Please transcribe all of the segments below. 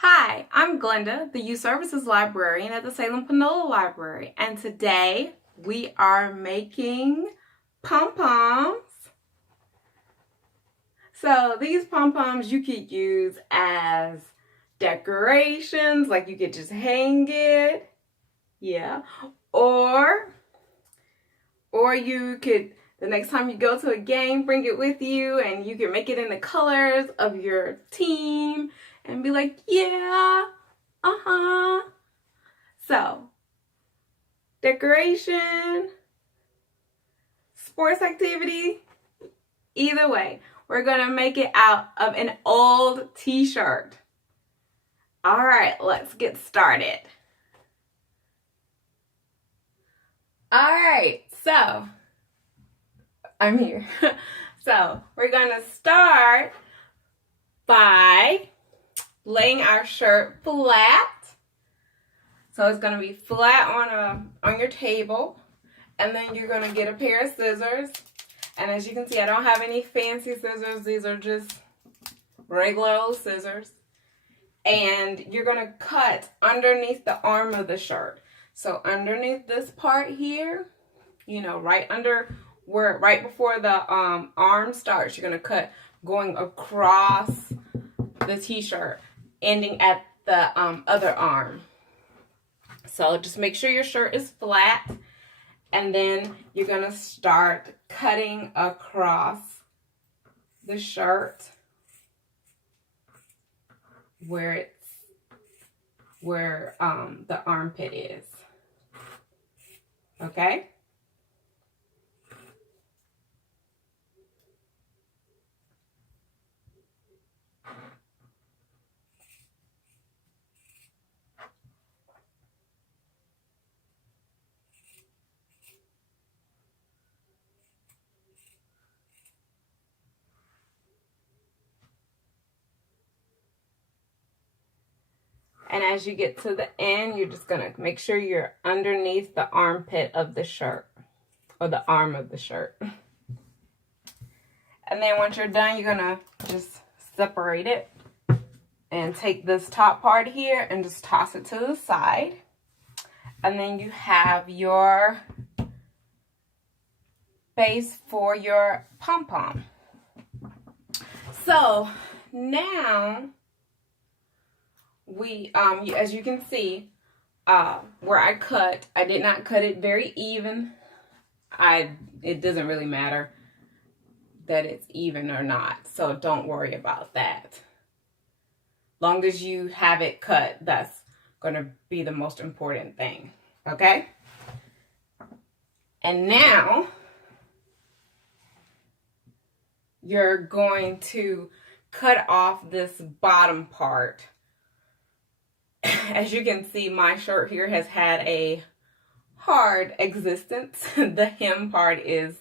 Hi, I'm Glenda, the Youth Services Librarian at the Salem Panola Library, and today we are making Pom Poms. So these Pom Poms you could use as decorations, like you could just hang it, yeah, or you could, the next time you go to a game, bring it with you and you can make it in the colors of your team and be like, yeah, So, decoration, sports activity, either way, we're going to make it out of an old t-shirt. All right, let's get started. All right, so I'm here. So, we're going to start by laying our shirt flat. So it's going to be flat on your table. And then you're going to get a pair of scissors. And as you can see, I don't have any fancy scissors. These are just regular old scissors. And you're going to cut underneath the arm of the shirt. So underneath this part here, you know, right before the arm starts, you're going to cut going across the t-shirt, ending at the other arm. So just make sure your shirt is flat, and then you're going to start cutting across the shirt where the armpit is. Okay? And as you get to the end, you're just going to make sure you're underneath the armpit of the shirt, or the arm of the shirt. And then once you're done, you're going to just separate it and take this top part here and just toss it to the side. And then you have your base for your pom-pom. So now as you can see, where I cut, I did not cut it very even. It doesn't really matter that it's even or not, so don't worry about that. Long as you have it cut, that's going to be the most important thing, okay? And now you're going to cut off this bottom part. As you can see, my shirt here has had a hard existence. The hem part is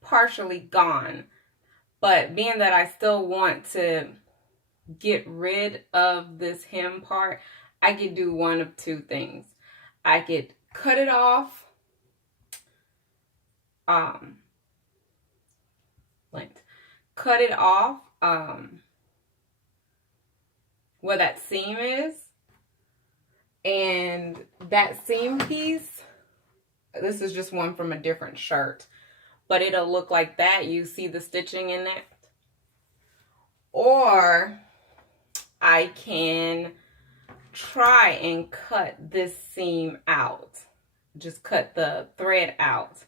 partially gone. But being that I still want to get rid of this hem part, I could do one of two things. I could cut it off where that seam is. And that seam piece, this is just one from a different shirt, but it'll look like that. You see the stitching in that. Or I can try and cut this seam out. Just cut the thread out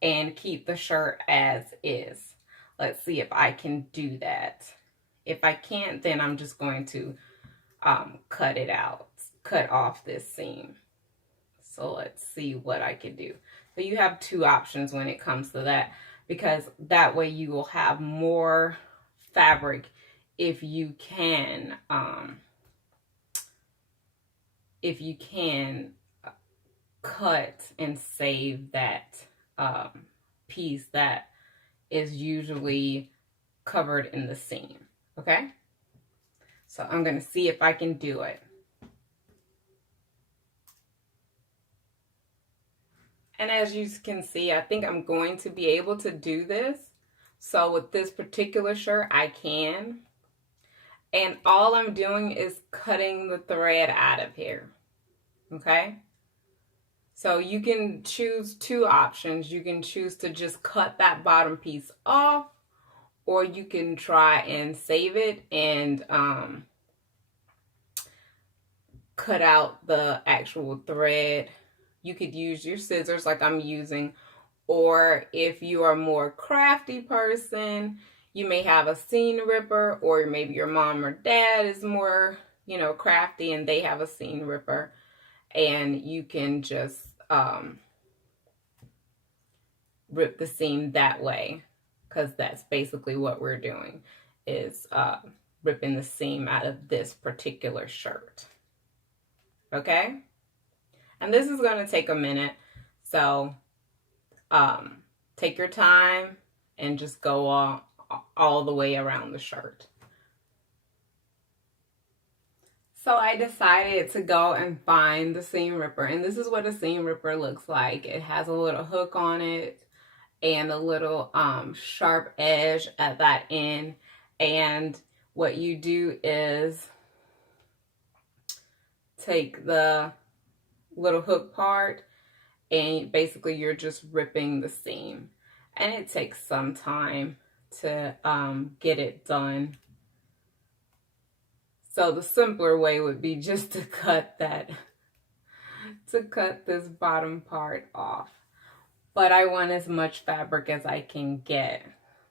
and keep the shirt as is. Let's see if I can do that. If I can't, then I'm just going to cut it out. Cut off this seam. So let's see what I can do. So you have two options when it comes to that, because that way you will have more fabric if you can cut and save that piece that is usually covered in the seam. Okay, so I'm going to see if I can do it. And as you can see, I think I'm going to be able to do this. So with this particular shirt, I can. And all I'm doing is cutting the thread out of here. Okay? So you can choose two options. You can choose to just cut that bottom piece off, or you can try and save it and cut out the actual thread. You could use your scissors like I'm using, or if you are a more crafty person, you may have a seam ripper, or maybe your mom or dad is more, crafty and they have a seam ripper, and you can just rip the seam that way, because that's basically what we're doing, is ripping the seam out of this particular shirt. Okay? And this is going to take a minute, so take your time and just go all the way around the shirt. So I decided to go and find the seam ripper, and this is what a seam ripper looks like. It has a little hook on it and a little sharp edge at that end, and what you do is take the little hook part and basically you're just ripping the seam, and it takes some time to get it done. So the simpler way would be just to cut this bottom part off. But I want as much fabric as I can get.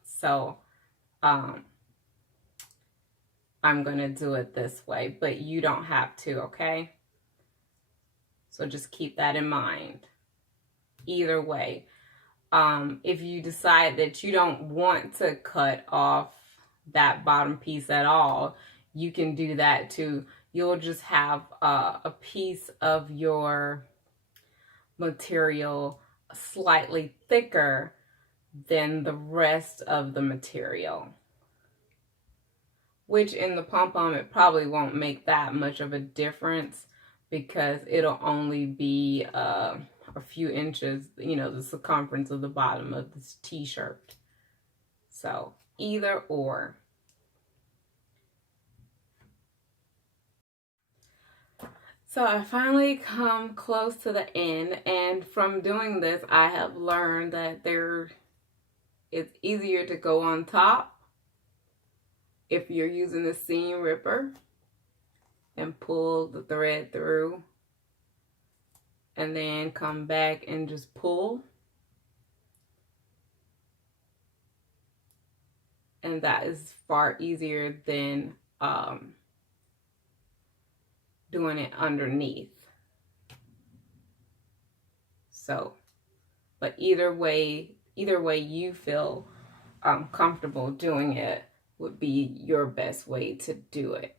So I'm gonna do it this way, but you don't have to, okay? So just keep that in mind. Either way, if you decide that you don't want to cut off that bottom piece at all, you can do that too. You'll just have a piece of your material slightly thicker than the rest of the material, which in the pom-pom it probably won't make that much of a difference, because it'll only be a few inches, the circumference of the bottom of this t-shirt. So either or. So I finally come close to the end, and from doing this, I have learned that it's easier to go on top if you're using the seam ripper and pull the thread through, and then come back and just pull. And that is far easier than doing it underneath. So, but either way you feel comfortable doing it would be your best way to do it.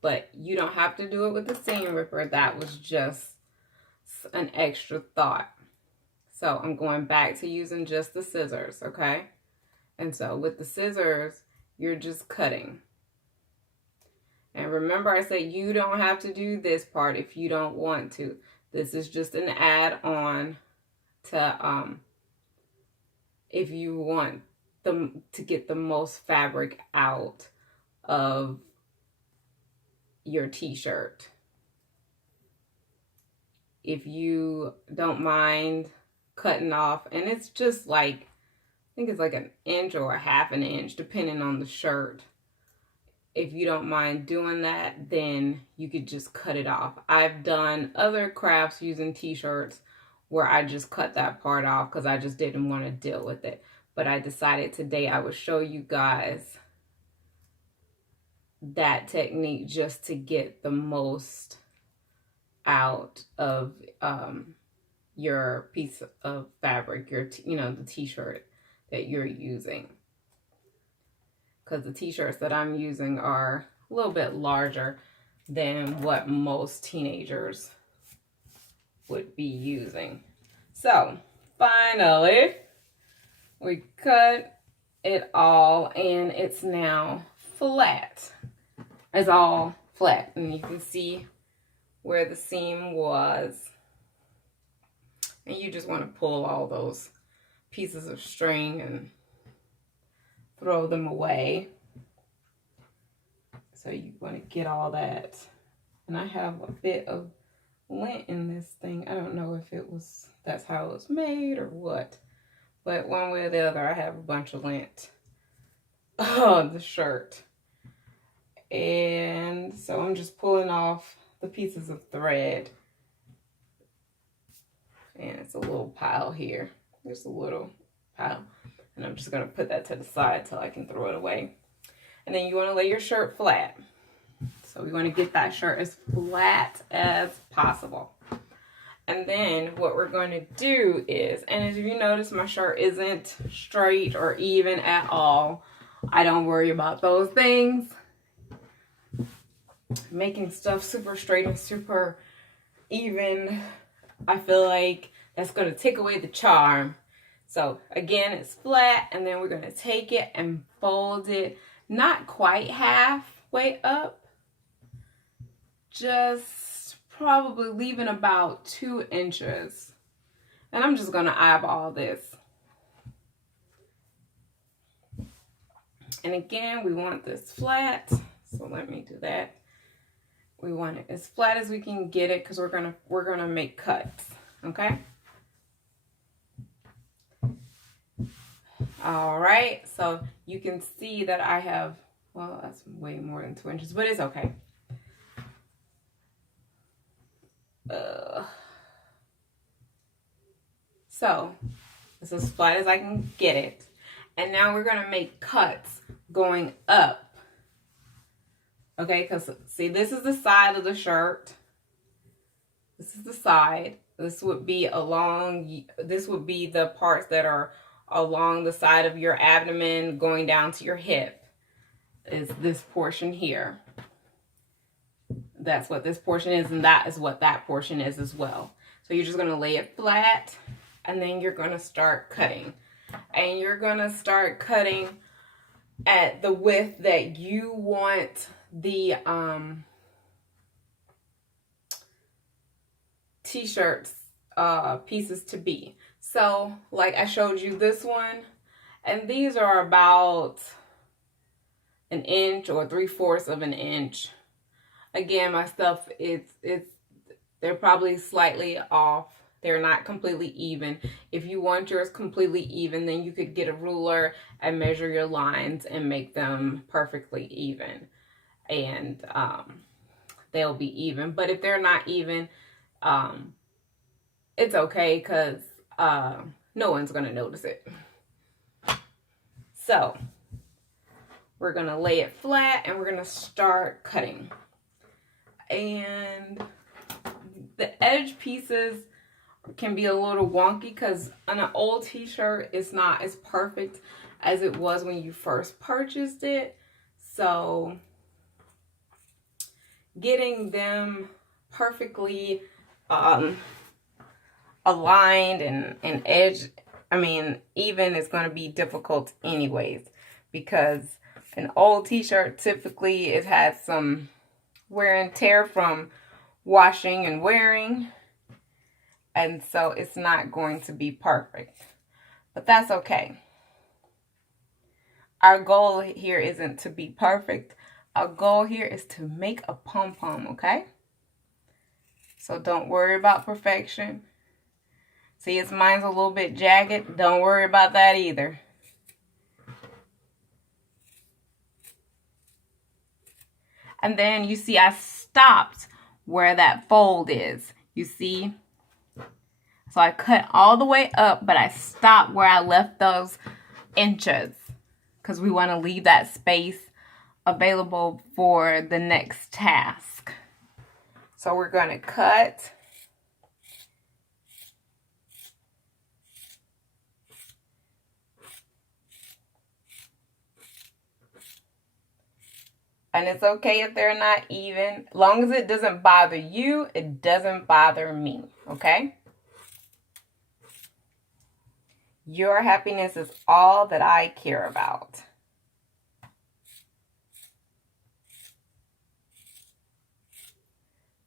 But you don't have to do it with the seam ripper. That was just an extra thought. So I'm going back to using just the scissors, okay? And so with the scissors, you're just cutting. And remember, I said you don't have to do this part if you don't want to. This is just an add-on to if you want to get the most fabric out of your t-shirt. If you don't mind cutting off, and it's just like, I think it's like an inch or a half an inch depending on the shirt. If you don't mind doing that, then you could just cut it off. I've done other crafts using t-shirts where I just cut that part off because I just didn't want to deal with it. But I decided today I would show you guys that technique just to get the most out of your piece of fabric, the t-shirt that you're using. Because the t-shirts that I'm using are a little bit larger than what most teenagers would be using. So finally, we cut it all and it's now flat. It's all flat, and you can see where the seam was. And you just want to pull all those pieces of string and throw them away. So you want to get all that. And I have a bit of lint in this thing. I don't know if that's how it was made or what. But one way or the other, I have a bunch of lint on the shirt. And so I'm just pulling off the pieces of thread. And it's a little pile here. Just a little pile. And I'm just going to put that to the side till I can throw it away. And then you want to lay your shirt flat. So we want to get that shirt as flat as possible. And then what we're going to do is, and as you notice, my shirt isn't straight or even at all. I don't worry about those things. Making stuff super straight and super even, I feel like that's going to take away the charm. So again, it's flat, and then we're going to take it and fold it not quite halfway up, just probably leaving about 2 inches. And I'm just going to eyeball this. And again, we want this flat, so let me do that. We want it as flat as we can get it because we're gonna make cuts, okay? All right, so you can see that I have, well, that's way more than 2 inches, but it's okay. So it's as flat as I can get it. And now we're gonna make cuts going up. Okay, because see, this is the side of the shirt. This is the side. This would be the parts that are along the side of your abdomen going down to your hip. Is this portion here. That's what this portion is, and that is what that portion is as well. So you're just going to lay it flat, and then you're going to start cutting. And you're going to start cutting at the width that you want the t-shirts pieces to be. So like I showed you this one, and these are about 1 inch or 3/4 of an inch. Again, my stuff they're probably slightly off. They're not completely even. If you want yours completely even, then you could get a ruler and measure your lines and make them perfectly even. And they'll be even. But if they're not even, it's okay because no one's going to notice it. So we're going to lay it flat and we're going to start cutting. And the edge pieces can be a little wonky because on an old t-shirt it's not as perfect as it was when you first purchased it. So getting them perfectly aligned and even is going to be difficult anyways, because an old t-shirt typically it has some wear and tear from washing and wearing, and so it's not going to be perfect, but that's okay. Our goal here isn't to be perfect. Our goal here is to make a pom-pom, okay? So don't worry about perfection. See, mine's a little bit jagged. Don't worry about that either. And then you see I stopped where that fold is. You see? So I cut all the way up, but I stopped where I left those inches because we want to leave that space available for the next task. So we're going to cut. And it's okay if they're not even. As long as it doesn't bother you, it doesn't bother me. Okay? Your happiness is all that I care about.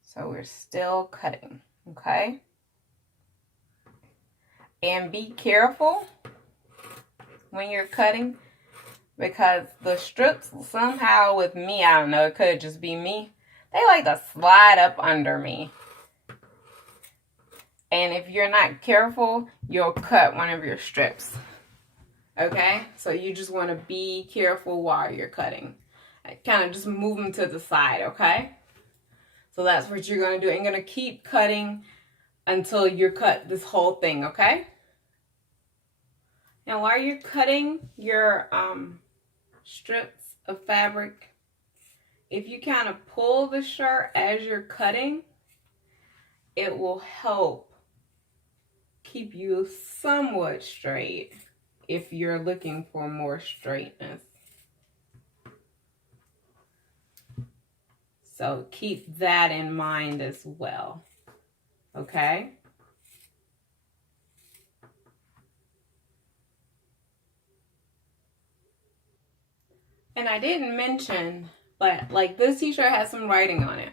So we're still cutting. Okay? And be careful when you're cutting. because the strips somehow with me, I don't know, it could just be me, they like to slide up under me. And if you're not careful, you'll cut one of your strips. Okay? So you just want to be careful while you're cutting. Kind of just move them to the side, okay? So that's what you're going to do. And you're going to keep cutting until you cut this whole thing, okay? Now while you're cutting your strips of fabric, if you kind of pull the shirt as you're cutting, it will help keep you somewhat straight if you're looking for more straightness. So keep that in mind as well, okay? And I didn't mention, but like this t-shirt has some writing on it.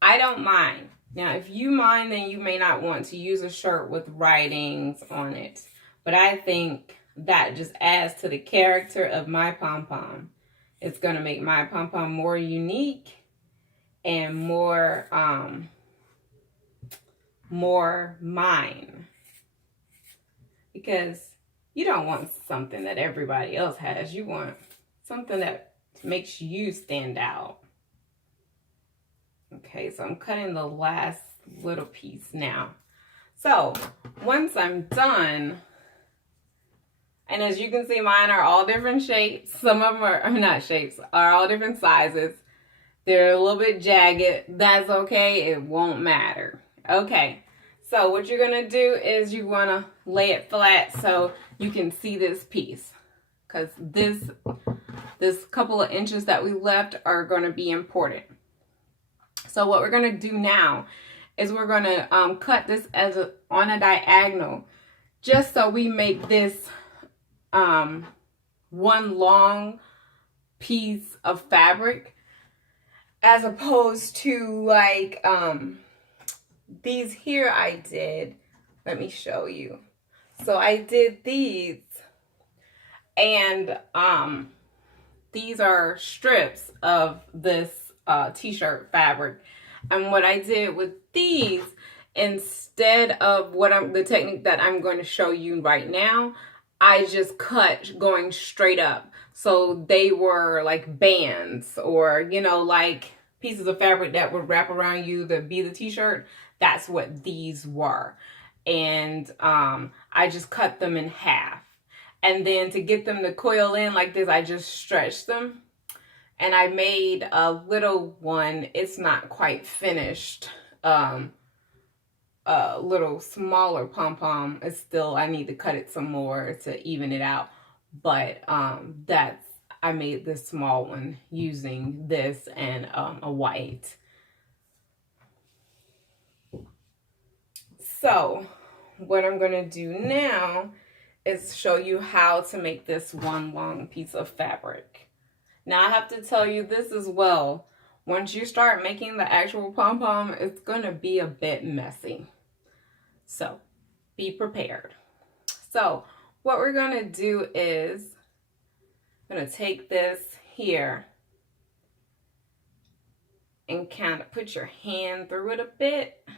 I don't mind. Now, if you mind, then you may not want to use a shirt with writings on it. But I think that just adds to the character of my pom-pom. It's going to make my pom-pom more unique and more mine. Because you don't want something that everybody else has. You want something that makes you stand out. Okay, so I'm cutting the last little piece now. So once I'm done, and as you can see, mine are all different shapes. Some of them are not shapes, are all different sizes. They're a little bit jagged. That's okay, it won't matter. Okay, so what you're gonna do is you wanna lay it flat so you can see this piece. Because this couple of inches that we left are gonna be important. So what we're going to do now is we're going to cut this on a diagonal, just so we make this one long piece of fabric, as opposed to like these here I did. Let me show you. So I did these, and these are strips of this t-shirt fabric. And what I did with these, instead of the technique that I'm going to show you right now, I just cut going straight up. So they were like bands, or you know, like pieces of fabric that would wrap around you to be the t-shirt. That's what these were. And I just cut them in half. And then to get them to coil in like this, I just stretched them. And I made a little one. It's not quite finished. A little smaller pom-pom. It's still, I need to cut it some more to even it out. But I made this small one using this and a white. So what I'm going to do now is show you how to make this one long piece of fabric. Now I have to tell you this as well. Once you start making the actual pom-pom, it's going to be a bit messy. So be prepared. So what we're going to do is I'm going to take this here and kind of put your hand through it a bit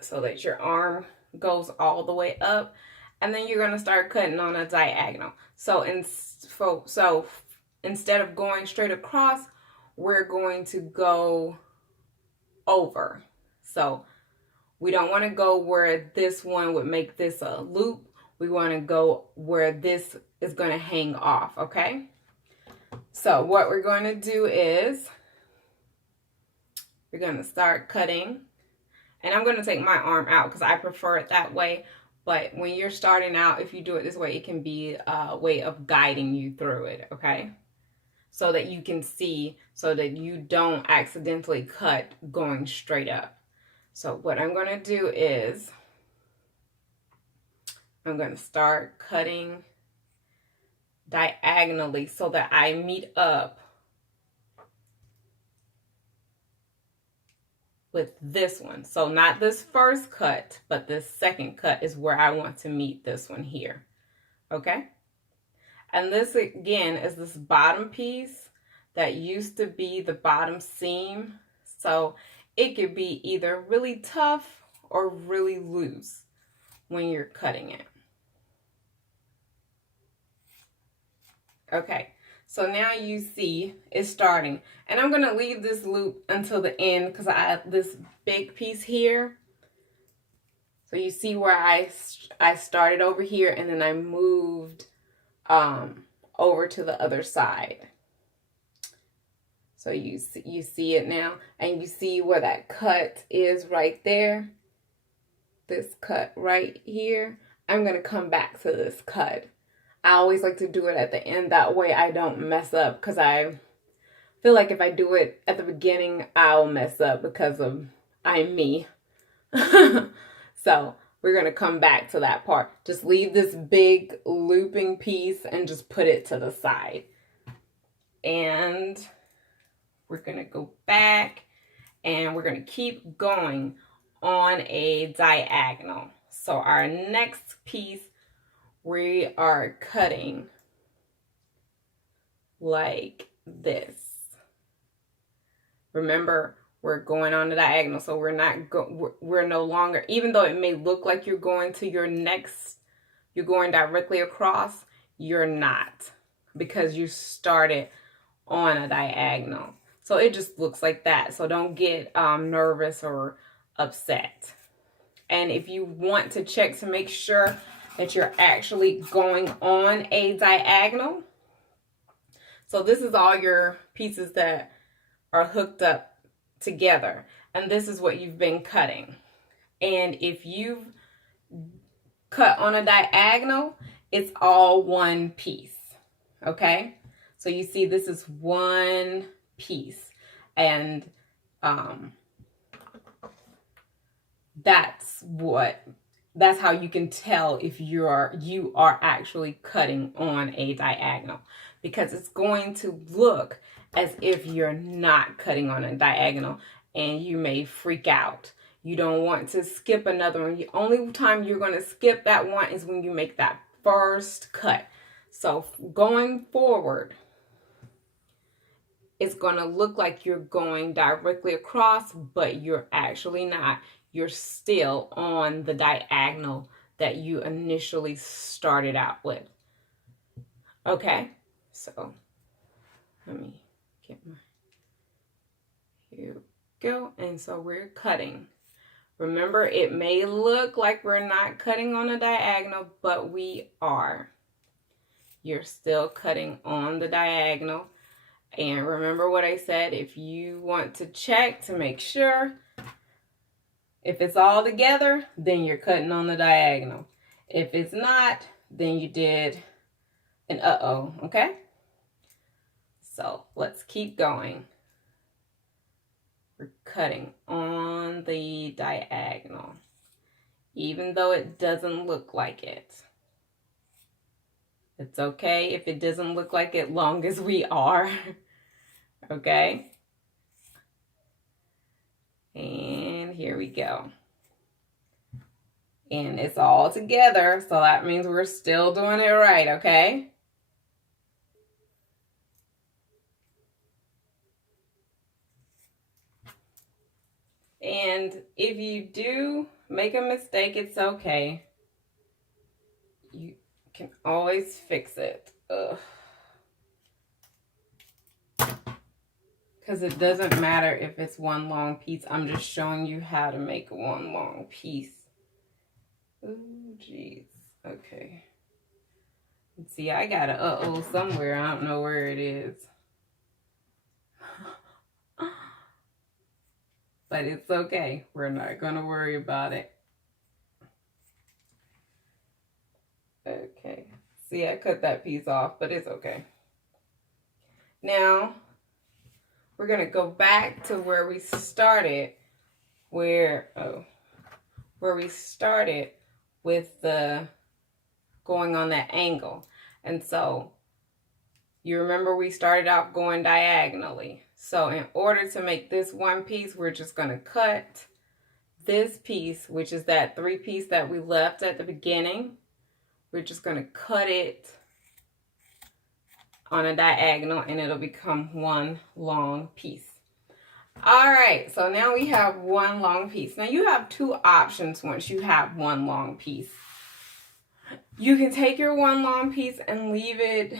so that your arm goes all the way up. And then you're going to start cutting on a diagonal. So instead of going straight across, we're going to go over. So we don't want to go where this one would make this a loop. We want to go where this is going to hang off, okay? So what we're going to do is we're going to start cutting. And I'm going to take my arm out because I prefer it that way. But when you're starting out, if you do it this way, it can be a way of guiding you through it, okay? So that you can see, so that you don't accidentally cut going straight up. So what I'm going to do is I'm going to start cutting diagonally so that I meet up with this one. So not this first cut, but this second cut is where I want to meet this one here. Okay? And this again is this bottom piece that used to be the bottom seam. So it could be either really tough or really loose when you're cutting it. Okay, so now you see it's starting. And I'm gonna leave this loop until the end because I have this big piece here. So you see where I started over here and then I moved over to the other side. So you see it now, and you see where that cut is right there. This cut right here. I'm going to come back to this cut. I always like to do it at the end. That way I don't mess up, because I feel like if I do it at the beginning, I'll mess up because of I'm me. So we're going to come back to that part. Just leave this big looping piece and just put it to the side. And we're going to go back and we're going to keep going on a diagonal. So our next piece, we are cutting like this. Remember, we're going on the diagonal, so we're no longer, even though it may look like you're going to your next, you're going directly across, you're not, because you started on a diagonal. So it just looks like that. So don't get nervous or upset. And if you want to check to make sure that you're actually going on a diagonal, so this is all your pieces that are hooked up together, and this is what you've been cutting. And if you've cut on a diagonal, it's all one piece. Okay, so you see this is one piece, and that's how you can tell if you are actually cutting on a diagonal, because it's going to look as if you're not cutting on a diagonal, and you may freak out. You don't want to skip another one. The only time you're going to skip that one is when you make that first cut. So going forward, it's going to look like you're going directly across, but you're actually not. You're still on the diagonal that you initially started out with. Okay, so let me get my, here we go. And so we're cutting. Remember, it may look like we're not cutting on a diagonal, but we are. You're still cutting on the diagonal. And remember what I said, if you want to check to make sure, if it's all together, then you're cutting on the diagonal. If it's not, then you did an uh-oh, okay? So let's keep going. We're cutting on the diagonal, even though it doesn't look like it. It's okay if it doesn't look like it, long as we are. Okay? And here we go. And it's all together, so that means we're still doing it right, okay? And if you do make a mistake, it's okay. You can always fix it. Because it doesn't matter if it's one long piece. I'm just showing you how to make one long piece. Oh, jeez. Okay. Let's see, I got a uh-oh somewhere. I don't know where it is. But it's okay. We're not going to worry about it. Okay. See, I cut that piece off, but it's okay. Now, we're going to go back to where we started, where we started with the going on that angle. And so, you remember we started out going diagonally. So in order to make this one piece, we're just going to cut this piece, which is that 3-piece that we left at the beginning. We're just going to cut it on a diagonal, and it'll become one long piece. All right, so now we have one long piece. Now you have two options once you have one long piece. You can take your one long piece and leave it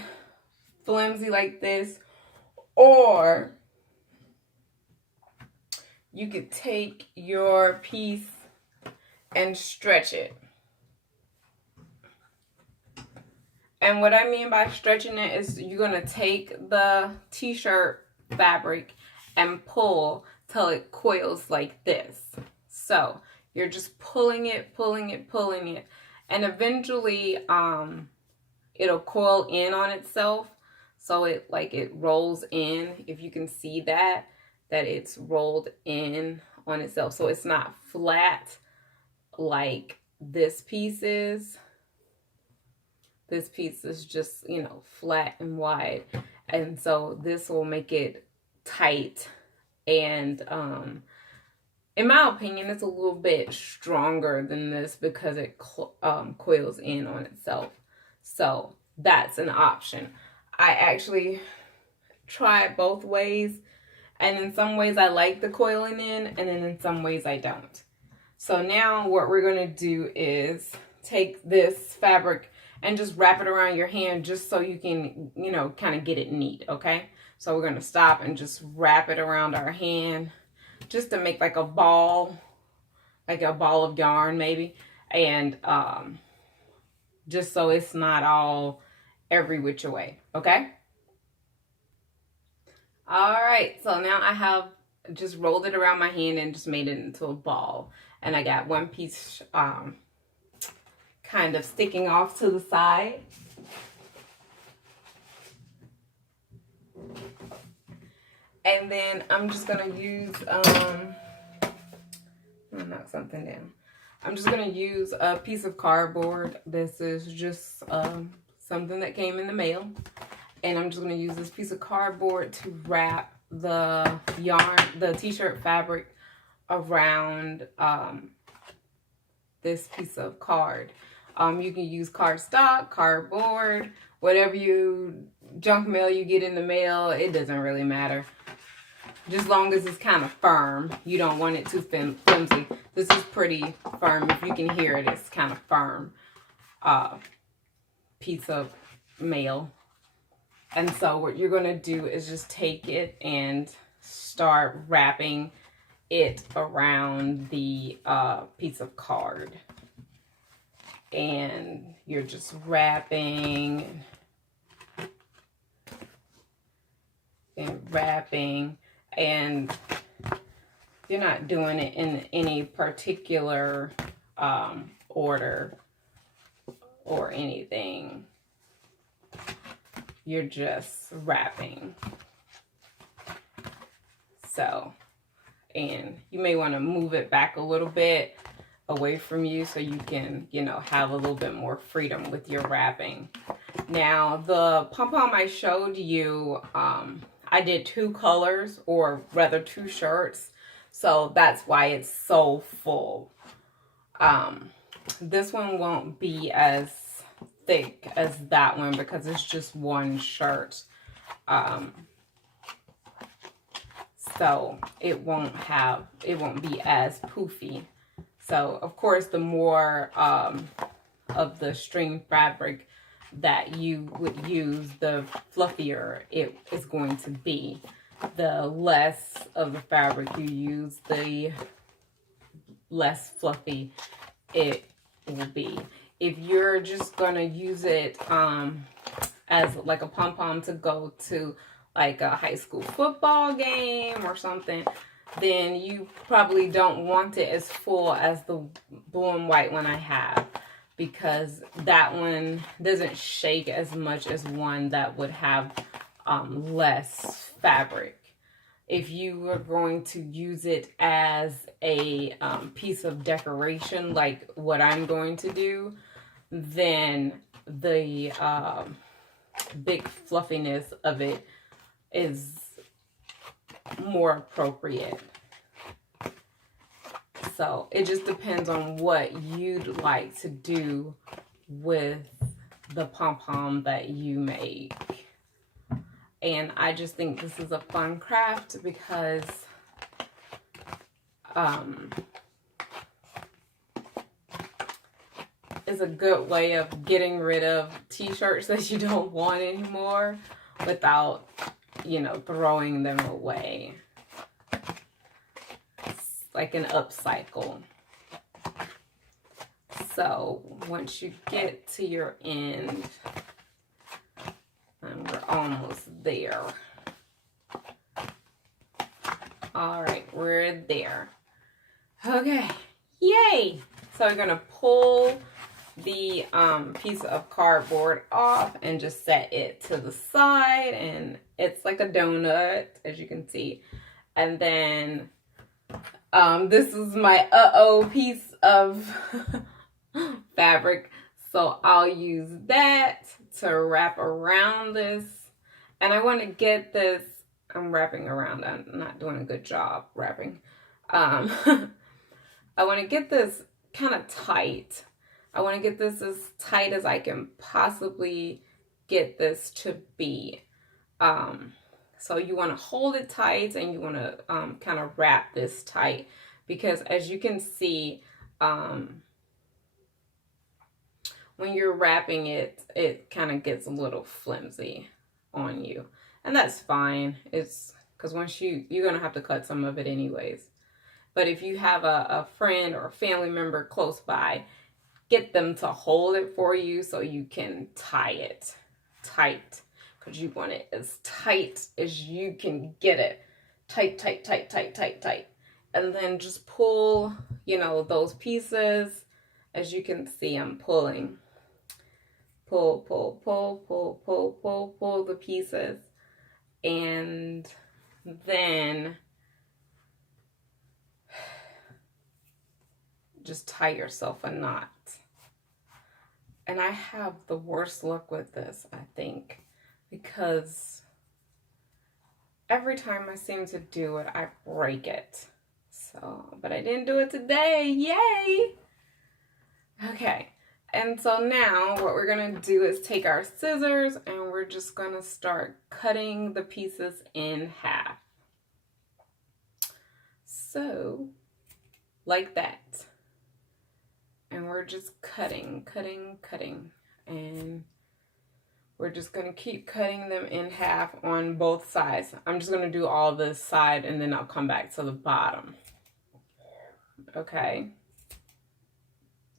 flimsy like this, or you could take your piece and stretch it. And what I mean by stretching it is you're going to take the t-shirt fabric and pull till it coils like this. So you're just pulling it, pulling it, pulling it, and eventually it'll coil in on itself. So it rolls in. If you can see that it's rolled in on itself. So it's not flat like this piece is. This piece is just, you know, flat and wide. And so this will make it tight. And in my opinion, it's a little bit stronger than this because it coils in on itself. So that's an option. I actually try it both ways. And in some ways I like the coiling in, and then in some ways I don't. So now what we're going to do is take this fabric and just wrap it around your hand just so you can, you know, kind of get it neat, okay? So we're going to stop and just wrap it around our hand just to make like a ball of yarn maybe. And just so it's not all every which way, okay? All right, so now I have just rolled it around my hand and just made it into a ball. And I got one piece kind of sticking off to the side. And then I'm just gonna use, knock something down. I'm just gonna use a piece of cardboard. This is just something that came in the mail. And I'm just gonna use this piece of cardboard to wrap the yarn, the t-shirt fabric around this piece of card. You can use cardstock, cardboard, whatever junk mail you get in the mail. It doesn't really matter. Just long as it's kind of firm. You don't want it too flimsy. This is pretty firm. If you can hear it, it's kind of firm piece of mail. And so what you're going to do is just take it and start wrapping it around the piece of card. And you're just wrapping and wrapping, and you're not doing it in any particular order or anything. You're just wrapping. So, and you may want to move it back a little bit away from you so you can, you know, have a little bit more freedom with your wrapping. Now, the pom-pom I showed you, I did 2 colors, or rather 2 shirts. So that's why it's so full. This one won't be as thick as that one because it's just one shirt. So it won't be as poofy. So of course, the more of the string fabric that you would use, the fluffier it is going to be. The less of the fabric you use, the less fluffy it will be. If you're just gonna use it as like a pom-pom to go to like a high school football game or something, then you probably don't want it as full as the blue and white one I have, because that one doesn't shake as much as one that would have less fabric. If you were going to use it as a piece of decoration like what I'm going to do, then the big fluffiness of it is more appropriate. So it just depends on what you'd like to do with the pom-pom that you make. And I just think this is a fun craft because it's a good way of getting rid of t-shirts that you don't want anymore without, you know, throwing them away. It's like an upcycle. So once you get to your end, and we're almost there. All right, we're there. Okay, yay! So we're gonna pull the piece of cardboard off and just set it to the side, and it's like a donut, as you can see. And then this is my piece of fabric, so I'll use that to wrap around this. And I want to get this, I'm wrapping around, I'm not doing a good job wrapping. I want to get this kind of tight. I want to get this as tight as I can possibly get this to be. So you want to hold it tight, and you want to kind of wrap this tight, because as you can see, when you're wrapping it, it kind of gets a little flimsy on you. And that's fine. It's because once you're going to have to cut some of it anyways. But if you have a friend or a family member close by, get them to hold it for you so you can tie it tight. Because you want it as tight as you can get it. Tight, tight, tight, tight, tight, tight. And then just pull, you know, those pieces. As you can see, I'm pulling. Pull, pull, pull, pull, pull, pull, pull the pieces. And then just tie yourself a knot. And I have the worst luck with this, I think, because every time I seem to do it, I break it. So, but I didn't do it today. Yay! Okay. And so now what we're going to do is take our scissors, and we're just going to start cutting the pieces in half. So, like that. And we're just cutting, cutting, cutting. And we're just going to keep cutting them in half on both sides. I'm just going to do all this side, and then I'll come back to the bottom. Okay.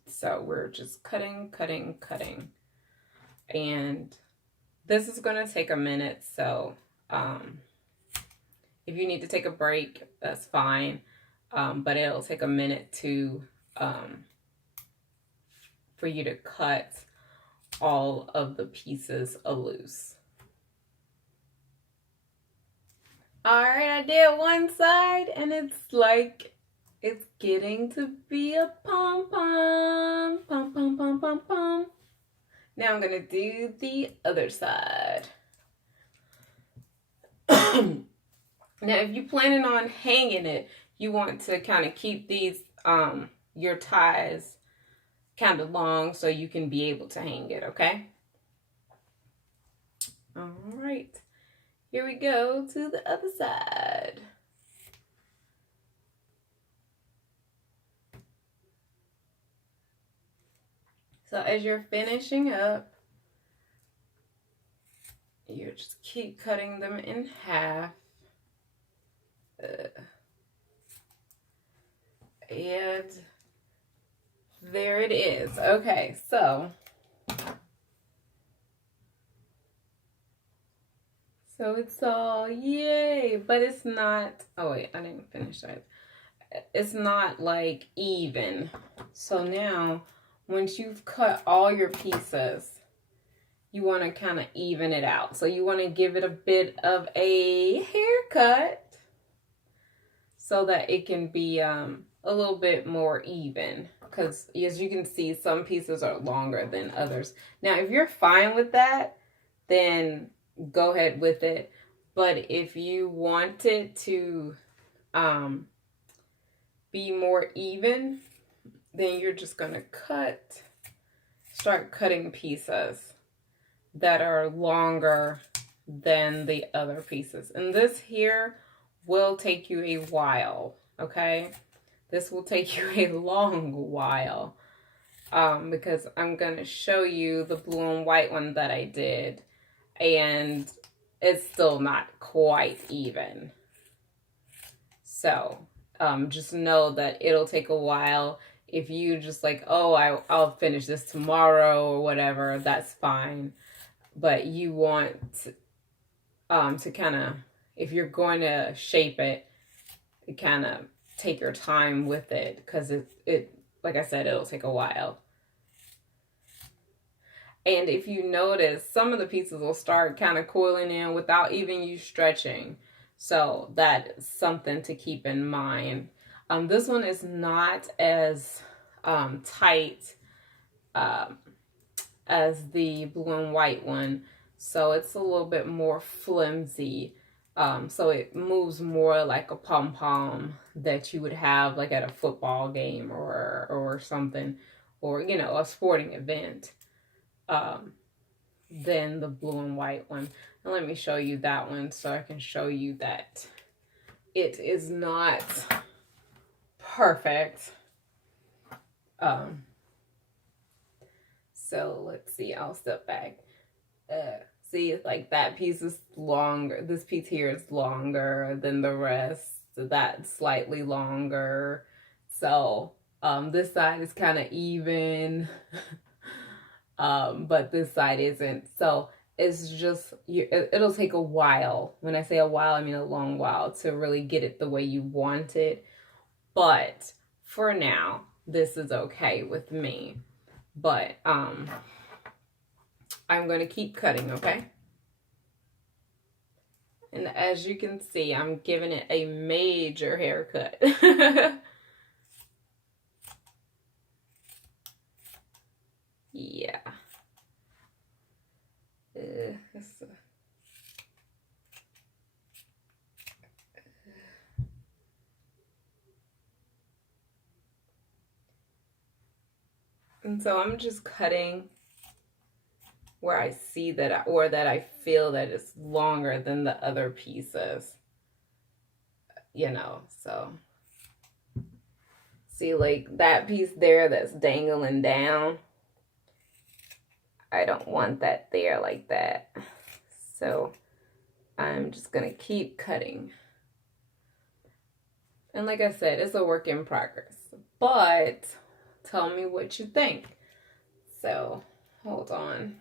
So we're just cutting, cutting, cutting. And this is going to take a minute. So if you need to take a break, that's fine. But it'll take a minute to for you to cut all of the pieces loose. All right, I did one side, and it's like, it's getting to be a pom-pom. Pom, pom, pom, pom, pom. Now I'm going to do the other side. Now, if you're planning on hanging it, you want to kind of keep these, your ties kind of long so you can be able to hang it, okay? All right. Here we go to the other side. So as you're finishing up, you just keep cutting them in half. And there it is. Okay, so it's all yay, but it's not, oh wait, I didn't finish that. It's not like even. So now, once you've cut all your pieces, you want to kind of even it out. So you want to give it a bit of a haircut so that it can be a little bit more even. Because as you can see, some pieces are longer than others. Now, if you're fine with that, then go ahead with it. But if you want it to be more even, then you're just going to start cutting pieces that are longer than the other pieces. And this here will take you a while, okay? This will take you a long while because I'm going to show you the blue and white one that I did, and it's still not quite even. So just know that it'll take a while. If you just like, oh, I'll finish this tomorrow or whatever, that's fine. But you want to kind of, if you're going to shape it, kind of take your time with it, because it like I said, it'll take a while. And if you notice, some of the pieces will start kind of coiling in without even you stretching. So that's something to keep in mind. This one is not as tight as the blue and white one. So it's a little bit more flimsy. So it moves more like a pom-pom that you would have like at a football game or something, or, you know, a sporting event, than the blue and white one. And let me show you that one so I can show you that it is not perfect. So let's see, I'll step back. See, like that piece is longer. This piece here is longer than the rest. So that's slightly longer. So this side is kind of even, but this side isn't. So it's just, it'll take a while. When I say a while, I mean a long while to really get it the way you want it. But for now, this is okay with me. But I'm going to keep cutting, okay? And as you can see, I'm giving it a major haircut. Yeah. And so I'm just cutting where I see that, or that I feel that it's longer than the other pieces, you know. So see, like that piece there that's dangling down, I don't want that there like that. So I'm just gonna keep cutting. And like I said, it's a work in progress, but tell me what you think. So hold on.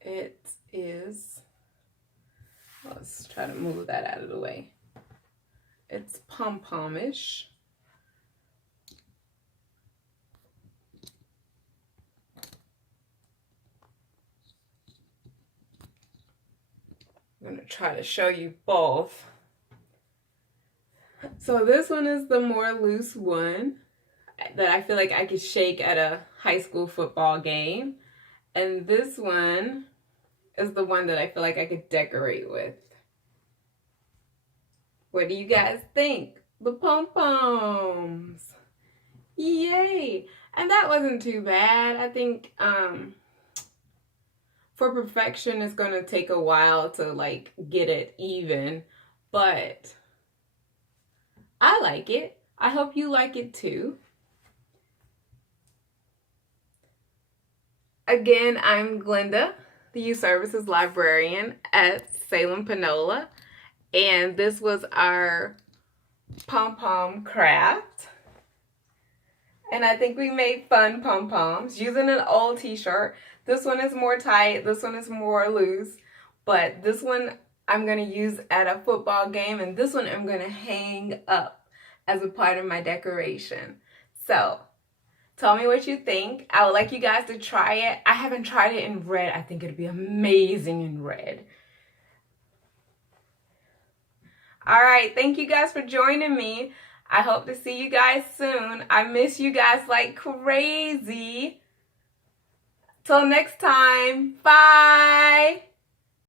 It is, let's try to move that out of the way. It's pom-pom-ish. I'm going to try to show you both. So this one is the more loose one that I feel like I could shake at a high school football game. And this one is the one that I feel like I could decorate with. What do you guys think? The pom-poms. Yay! And that wasn't too bad. I think for perfection, it's going to take a while to like get it even, but I like it. I hope you like it too. Again, I'm Glenda, the Youth Services Librarian at Salem Panola, and this was our pom-pom craft. And I think we made fun pom-poms using an old t-shirt. This one is more tight, this one is more loose, but this one I'm going to use at a football game, and this one I'm going to hang up as a part of my decoration. So tell me what you think. I would like you guys to try it. I haven't tried it in red. I think it'd be amazing in red. All right, thank you guys for joining me. I hope to see you guys soon. I miss you guys like crazy. Till next time, bye.